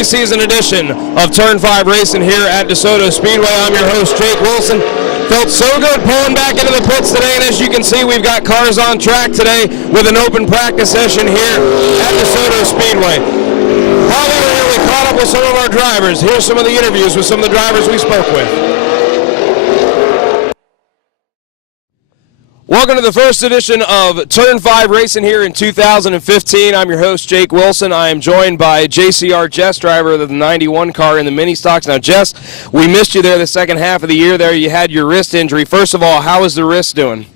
preseason edition of Turn 5 Racing here at Desoto Speedway. I'm your host, Jake Wilson. Felt so good pulling back into the pits today, and as you can see, we've got cars on track today with an open practice session here at Desoto Speedway. While we were here, we caught up with some of our drivers. Here's some of the interviews with some of the drivers we spoke with. Welcome to the first edition of Turn 5 Racing here in 2015. I'm your host, Jake Wilson. I am joined by JCR Jess, driver of the 91 car in the mini stocks. Now, Jess, we missed you there the second half of the year there. You had your wrist injury. First of all, how is the wrist doing?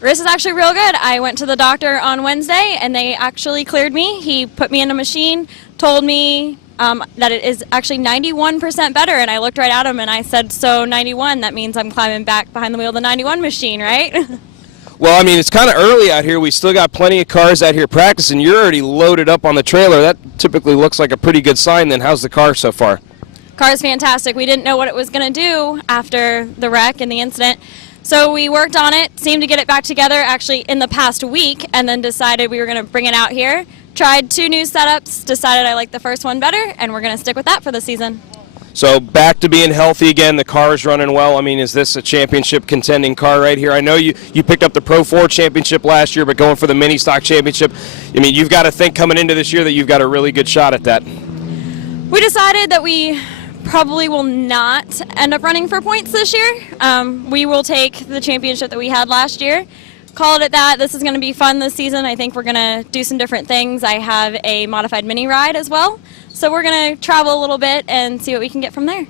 Wrist is actually real good. I went to the doctor on Wednesday, and they actually cleared me. He put me in a machine, told me that it is actually 91% better, and I looked right at him and I said, so 91, that means I'm climbing back behind the wheel of the 91 machine, right? Well, I mean, it's kind of early out here. We still got plenty of cars out here practicing. You're already loaded up on the trailer. That typically looks like a pretty good sign then. How's the car so far? Car's fantastic. We didn't know what it was going to do after the wreck and the incident. So we worked on it, seemed to get it back together actually in the past week, and then decided we were going to bring it out here. Tried 2 new setups, decided I liked the first one better, and we're going to stick with that for the season. So back to being healthy again. The car is running well. I mean, is this a championship contending car right here? I know you picked up the Pro 4 championship last year, but going for the mini stock championship, I mean, you've got to think coming into this year that you've got a really good shot at that. We decided that we probably will not end up running for points this year. We will take the championship that we had last year. Call it at that. This is going to be fun this season. I think we're going to do some different things. I have a modified mini ride as well. So we're going to travel a little bit and see what we can get from there.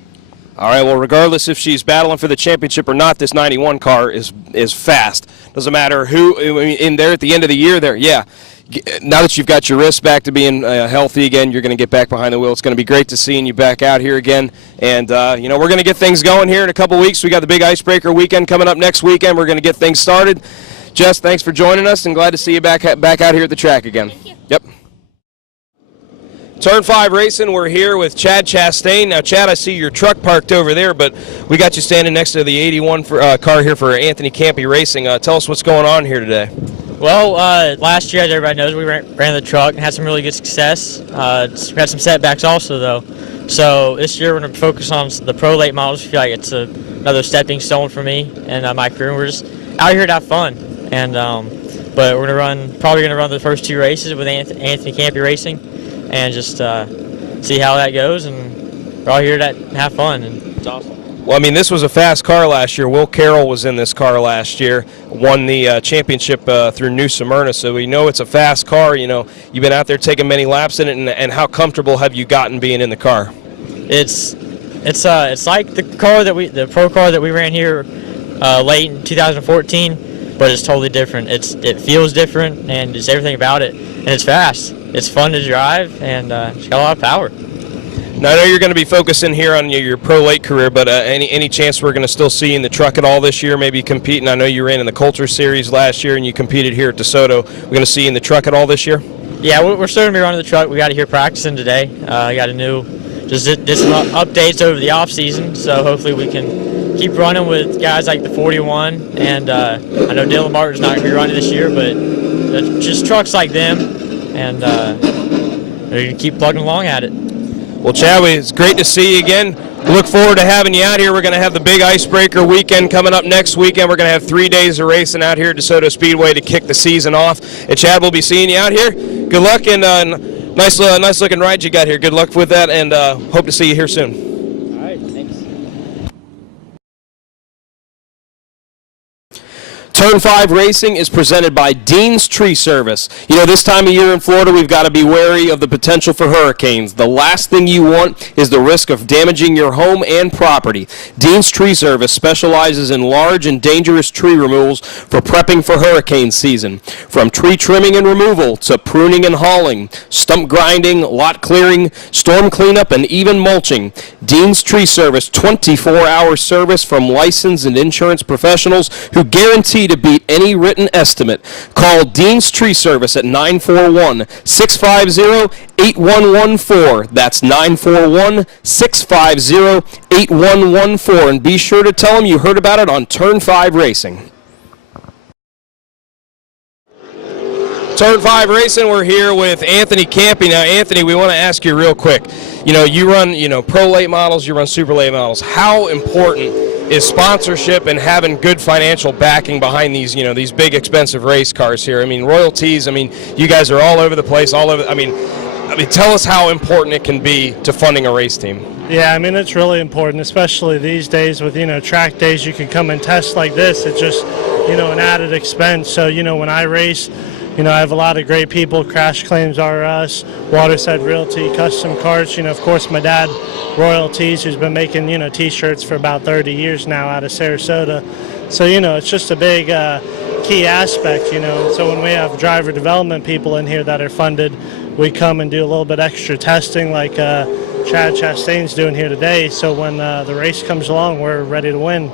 All right, well, regardless if she's battling for the championship or not, this 91 car is fast. Doesn't matter who in there at the end of the year there. Yeah, now that you've got your wrist back to being healthy again, you're going to get back behind the wheel. It's going to be great to seeing you back out here again. And, you know, we're going to get things going here in a couple weeks. We got the big icebreaker weekend coming up next weekend. We're going to get things started. Jess, thanks for joining us, and glad to see you back out here at the track again. Thank you. Yep. Turn 5 Racing, we're here with Chad Chastain. Now, Chad, I see your truck parked over there, but we got you standing next to the 81 car here for Anthony Campbell Racing. Tell us what's going on here today. Well, last year, as everybody knows, we ran the truck and had some really good success. We had some setbacks also, though. So this year, we're going to focus on the Pro late models. I feel like it's another stepping stone for me and my career. We're just out here to have fun. And but we're probably going to run the first 2 races with Anthony Campbell Racing, and just see how that goes. And we're all here to have fun, and it's awesome. Well, I mean, this was a fast car last year. Will Carroll was in this car last year, won the championship through New Smyrna, so we know it's a fast car. You know, you've been out there taking many laps in it, and how comfortable have you gotten being in the car? It's like the Pro car that we ran here late in 2014. But it's totally different. It feels different, and it's everything about it. And it's fast. It's fun to drive, and it's got a lot of power. Now, I know you're going to be focusing here on your pro late career, but any chance we're going to still see you in the truck at all this year, maybe competing? I know you ran in the Coulter Series last year, and you competed here at DeSoto. We're going to see you in the truck at all this year? Yeah, we're still going to be running the truck. We got it here practicing today. I got just did some updates over the off season, so hopefully we can keep running with guys like the 41, and I know Dylan Martin's not going to be running this year, but just trucks like them, and they're going to keep plugging along at it. Well, Chad, it's great to see you again. We look forward to having you out here. We're going to have the big icebreaker weekend coming up next weekend. We're going to have 3 days of racing out here at Desoto Speedway to kick the season off. And Chad, we'll be seeing you out here. Good luck, and nice looking ride you got here. Good luck with that, and hope to see you here soon. All right, thanks. Turn 5 Racing is presented by Dean's Tree Service. You know, this time of year in Florida, we've got to be wary of the potential for hurricanes. The last thing you want is the risk of damaging your home and property. Dean's Tree Service specializes in large and dangerous tree removals for prepping for hurricane season. From tree trimming and removal to pruning and hauling, stump grinding, lot clearing, storm cleanup, and even mulching. Dean's Tree Service, 24-hour service from licensed and insurance professionals who guarantee to beat any written estimate. Call Dean's Tree Service at 941-650-8114. That's 941-650-8114. And be sure to tell them you heard about it on Turn 5 Racing. Turn 5 Racing, we're here with Anthony Campbell. Now, Anthony, we want to ask you real quick. You run, pro late models, you run super late models. How important is sponsorship and having good financial backing behind these, these big expensive race cars here? I mean, royalties, you guys are all over the place, tell us how important it can be to funding a race team. Yeah, it's really important, especially these days with, track days you can come and test like this. It's just, an added expense. So, when I race, I have a lot of great people. Crash Claims R Us, Waterside Realty, Custom Carts. Of course, my dad, Royalties, who's been making, T-shirts for about 30 years now out of Sarasota. So, it's just a big key aspect, So when we have driver development people in here that are funded, we come and do a little bit extra testing like Chad Chastain's doing here today. So when the race comes along, we're ready to win.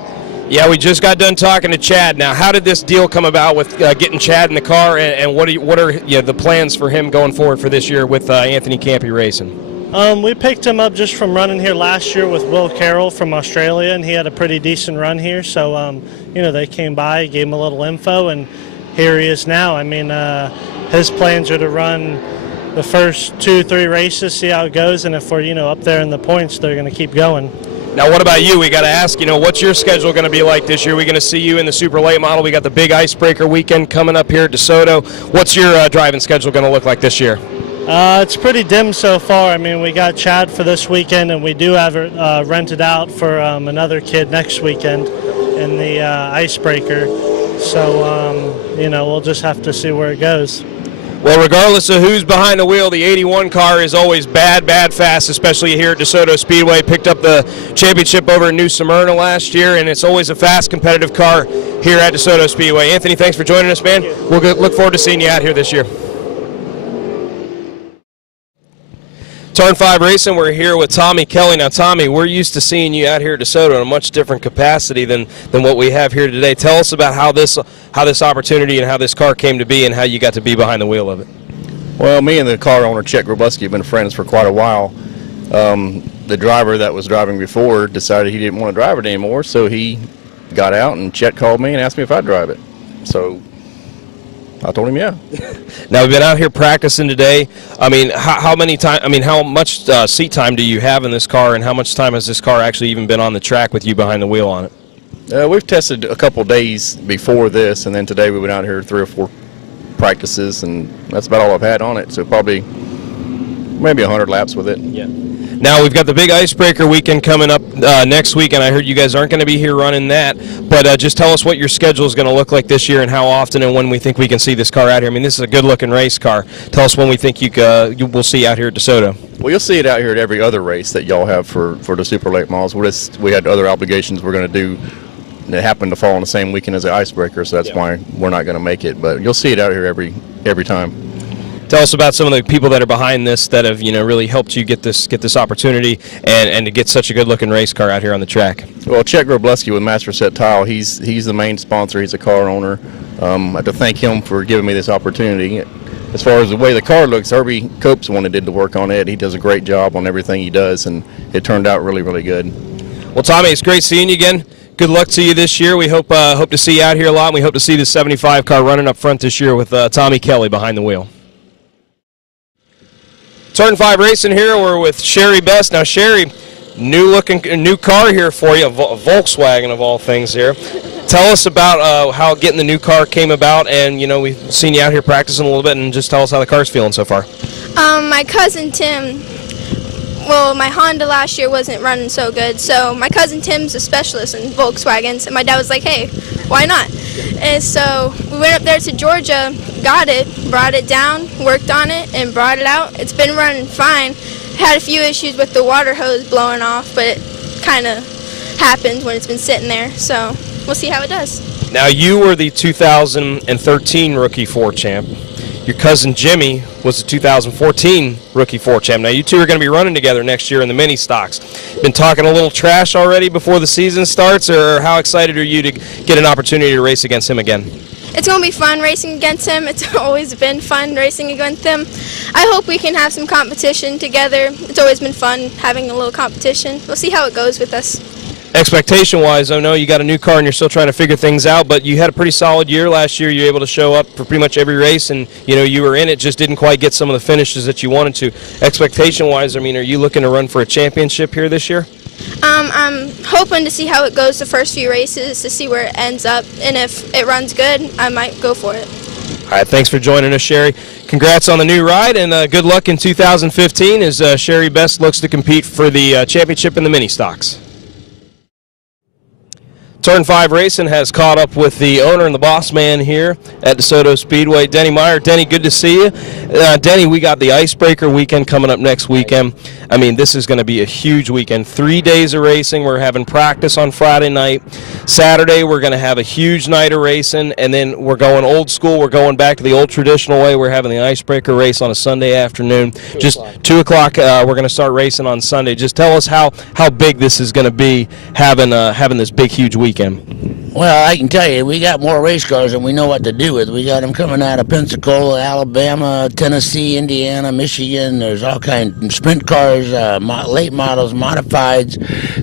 Yeah, we just got done talking to Chad. Now, how did this deal come about with getting Chad in the car, and what are the plans for him going forward for this year with Anthony Campbell Racing? We picked him up just from running here last year with Will Carroll from Australia, and he had a pretty decent run here. So, they came by, gave him a little info, and here he is now. His plans are to run the first 2-3 races, see how it goes, and if we're, up there in the points, they're going to keep going. Now, what about you? We got to ask, what's your schedule going to be like this year? We're going to see you in the super late model. We got the big icebreaker weekend coming up here at Desoto. What's your driving schedule going to look like this year? It's pretty dim so far. We got Chad for this weekend, and we do have it rented out for another kid next weekend in the icebreaker. So, we'll just have to see where it goes. Well, regardless of who's behind the wheel, the 81 car is always bad fast, especially here at Desoto Speedway. Picked up the championship over in New Smyrna last year, and it's always a fast, competitive car here at Desoto Speedway. Anthony, thanks for joining us, man. We'll look forward to seeing you out here this year. Turn 5 Racing, we're here with Tommy Kelly. Now, Tommy, we're used to seeing you out here at Desoto in a much different capacity than what we have here today. Tell us about how this opportunity and how this car came to be and how you got to be behind the wheel of it. Well, me and the car owner, Chet Grobleski, have been friends for quite a while. The driver that was driving before decided he didn't want to drive it anymore, so he got out, and Chet called me and asked me if I'd drive it. So I told him, yeah. Now, we've been out here practicing today. How much seat time do you have in this car, and how much time has this car actually even been on the track with you behind the wheel on it? We've tested a couple days before this, and then today we went out here 3 or 4 practices, and that's about all I've had on it. So probably maybe 100 laps with it. Yeah. Now, we've got the big icebreaker weekend coming up next week, and I heard you guys aren't going to be here running that. But just tell us what your schedule is going to look like this year and how often and when we think we can see this car out here. This is a good-looking race car. Tell us when we think you will see out here at Desoto. Well, you'll see it out here at every other race that y'all have for the super late models. We had other obligations we're going to do that happened to fall on the same weekend as the icebreaker, so that's why we're not going to make it. But you'll see it out here every time. Tell us about some of the people that are behind this that have really helped you get this opportunity and to get such a good-looking race car out here on the track. Well, Chet Grobleski with Master Set Tile, he's the main sponsor. He's a car owner. I have to thank him for giving me this opportunity. As far as the way the car looks, Herbie Cope's the one that did the work on it. He does a great job on everything he does, and it turned out really, really good. Well, Tommy, it's great seeing you again. Good luck to you this year. We hope to see you out here a lot, and we hope to see the 75 car running up front this year with Tommy Kelly behind the wheel. Turn 5 Racing here. We're with Sherry Best. Now, Sherry, new car here for you, a Volkswagen of all things here. Tell us about how getting the new car came about, and we've seen you out here practicing a little bit, and just tell us how the car's feeling so far. My cousin Tim, my Honda last year wasn't running so good, so my cousin Tim's a specialist in Volkswagens, and my dad was like, hey, why not? And so we went up there to Georgia, got it, brought it down, worked on it, and brought it out. It's been running fine. Had a few issues with the water hose blowing off, but it kind of happens when it's been sitting there, so we'll see how it does. Now, you were the 2013 Rookie 4 champ. Your cousin Jimmy was the 2014 Rookie 4 champ. Now, you two are going to be running together next year in the mini stocks. Been talking a little trash already before the season starts, or how excited are you to get an opportunity to race against him again? It's going to be fun racing against him. It's always been fun racing against him. I hope we can have some competition together. It's always been fun having a little competition. We'll see how it goes with us. Expectation-wise, I know you got a new car and you're still trying to figure things out, but you had a pretty solid year last year. You were able to show up for pretty much every race, and you were in it, just didn't quite get some of the finishes that you wanted to. Expectation-wise, I mean, are you looking to run for a championship here this year? I'm hoping to see how it goes the first few races to see where it ends up, and if it runs good, I might go for it. All right, thanks for joining us, Sherry. Congrats on the new ride, and good luck in 2015 as Sherry Best looks to compete for the championship in the mini stocks. Turn 5 Racing has caught up with the owner and the boss man here at Desoto Speedway, Denny Meyer. Denny, good to see you. Denny, we got the Icebreaker weekend coming up next weekend. I mean, this is going to be a huge weekend. 3 days of racing. We're having practice on Friday night. Saturday, we're going to have a huge night of racing, and then we're going old school. We're going back to the old traditional way. We're having the Icebreaker race on a Sunday afternoon. Just 2 o'clock, we're going to start racing on Sunday. Just tell us how big this is going to be, having this big, huge weekend. Well, I can tell you, we got more race cars than we know what to do with. We got them coming out of Pensacola, Alabama, Tennessee, Indiana, Michigan. There's all kinds of sprint cars, late models, modifieds.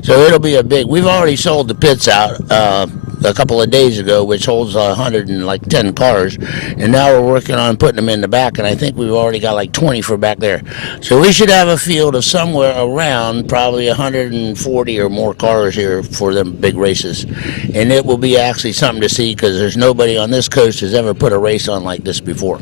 So it'll be a big. We've already sold the pits out a couple of days ago, which holds 110 cars, and now we're working on putting them in the back, and I think we've already got like 20 for back there. So we should have a field of somewhere around probably 140 or more cars here for them big races, and it will be actually something to see because there's nobody on this coast has ever put a race on like this before.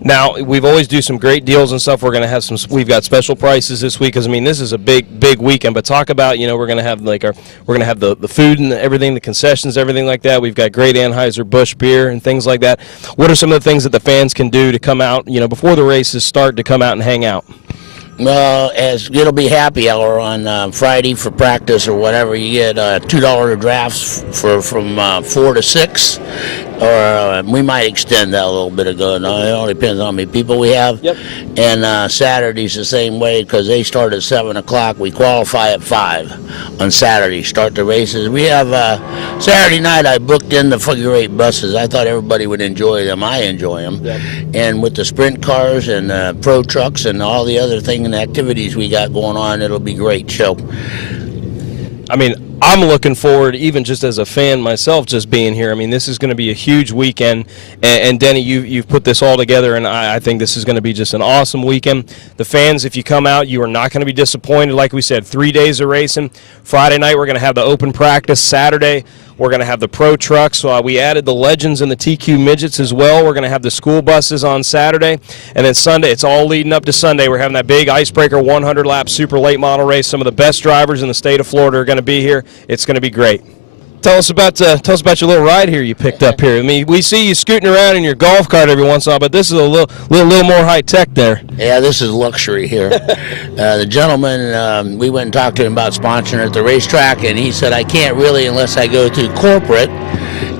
Now, we've always do some great deals and stuff. We're going to have we've got special prices this week because, I mean, this is a big weekend. But talk about, we're going to have we're going to have the food and everything, the concessions, everything like that. We've got great Anheuser-Busch beer and things like that. What are some of the things that the fans can do to come out, before the races start, to come out and hang out? Well, as it'll be happy hour on Friday for practice or whatever. You get $2 drafts from 4 to 6, or we might extend that a little bit ago. No, it all depends on how many people we have. Yep. And Saturday's the same way because they start at 7 o'clock. We qualify at 5 on Saturday. Start the races. We have Saturday night. I booked in the figure 8 buses. I thought everybody would enjoy them. I enjoy them. Yep. And with the sprint cars and pro trucks and all the other things and activities we got going on, it'll be great show. I mean, I'm looking forward, even just as a fan myself, just being here. I mean, this is going to be a huge weekend, and Denny, you've put this all together, and I think this is going to be just an awesome weekend. The fans, if you come out, you are not going to be disappointed. Like we said, 3 days of racing. Friday night, we're going to have the open practice. Saturday, we're going to have the pro trucks. We added the Legends and the TQ Midgets as well. We're going to have the school buses on Saturday. And then Sunday, it's all leading up to Sunday. We're having that big Icebreaker 100-lap super late model race. Some of the best drivers in the state of Florida are going to be here. It's going to be great. Tell us about your little ride here you picked up here. I mean, we see you scooting around in your golf cart every once in a while, but this is a little more high tech there. Yeah, this is luxury here. The gentleman, we went and talked to him about sponsoring at the racetrack, and he said, I can't really unless I go through corporate.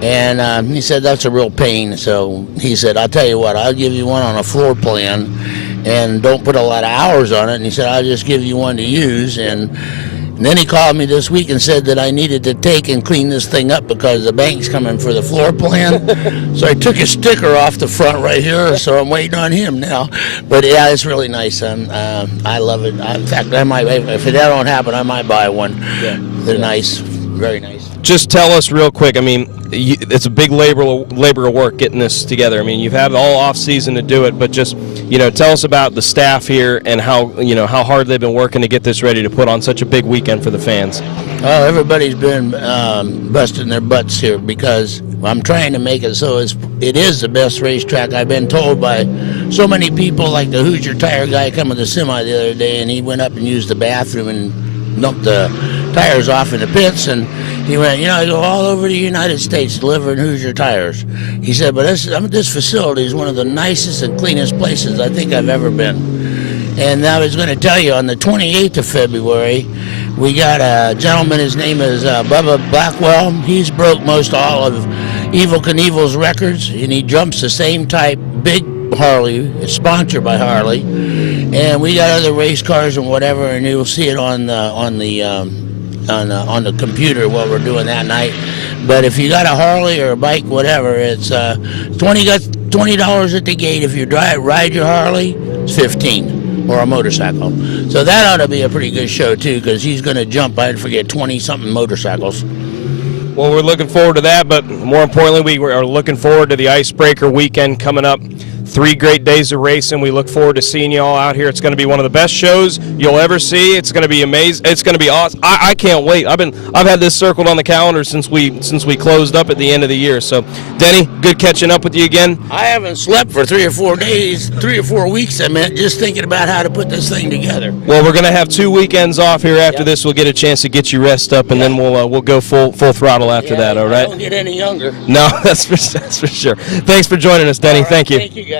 And he said, that's a real pain. So he said, I'll tell you what, I'll give you one on a floor plan and don't put a lot of hours on it. And he said, I'll just give you one to use. And then he called me this week and said that I needed to take and clean this thing up because the bank's coming for the floor plan. So I took a sticker off the front right here, so I'm waiting on him now. But yeah, it's really nice. I love it. In fact, I might, if that don't happen, I might buy one. Yeah. They're nice, very nice. Just tell us real quick. I mean, it's a big labor of work getting this together. I mean, you've had all off season to do it, but just tell us about the staff here and how hard they've been working to get this ready to put on such a big weekend for the fans. Oh, everybody's been busting their butts here because I'm trying to make it so it is the best racetrack. I've been told by so many people, like the Hoosier tire guy coming to the semi the other day, and he went up and used the bathroom and dumped the tires off in the pits, and he went, I go all over the United States delivering Hoosier tires. He said, but this facility is one of the nicest and cleanest places I think I've ever been. And I was going to tell you, on the 28th of February, we got a gentleman, his name is Bubba Blackwell. He's broke most all of Evel Knievel's records, and he jumps the same type, big Harley, it's sponsored by Harley. And we got other race cars and whatever, and you'll see it on the computer what we're doing that night. But if you got a Harley or a bike, whatever, it's $20 at the gate. If you ride your Harley, it's $15. or a motorcycle. So that ought to be a pretty good show too, because he's going to jump, I'd forget, 20-something motorcycles. Well, we're looking forward to that, but more importantly, we are looking forward to the Icebreaker weekend coming up. 3 great days of racing. We look forward to seeing you all out here. It's going to be one of the best shows you'll ever see. It's going to be amazing. It's going to be awesome. I can't wait. I've had this circled on the calendar since we closed up at the end of the year. So, Denny, good catching up with you again. I haven't slept for 3 or 4 days, 3 or 4 weeks, I meant, just thinking about how to put this thing together. Well, we're going to have 2 weekends off here after this. We'll get a chance to get you rest up, and then we'll go full throttle after that. All right. I don't get any younger. No, that's for sure. Thanks for joining us, Denny. All right, Thank you. Thank you, guys.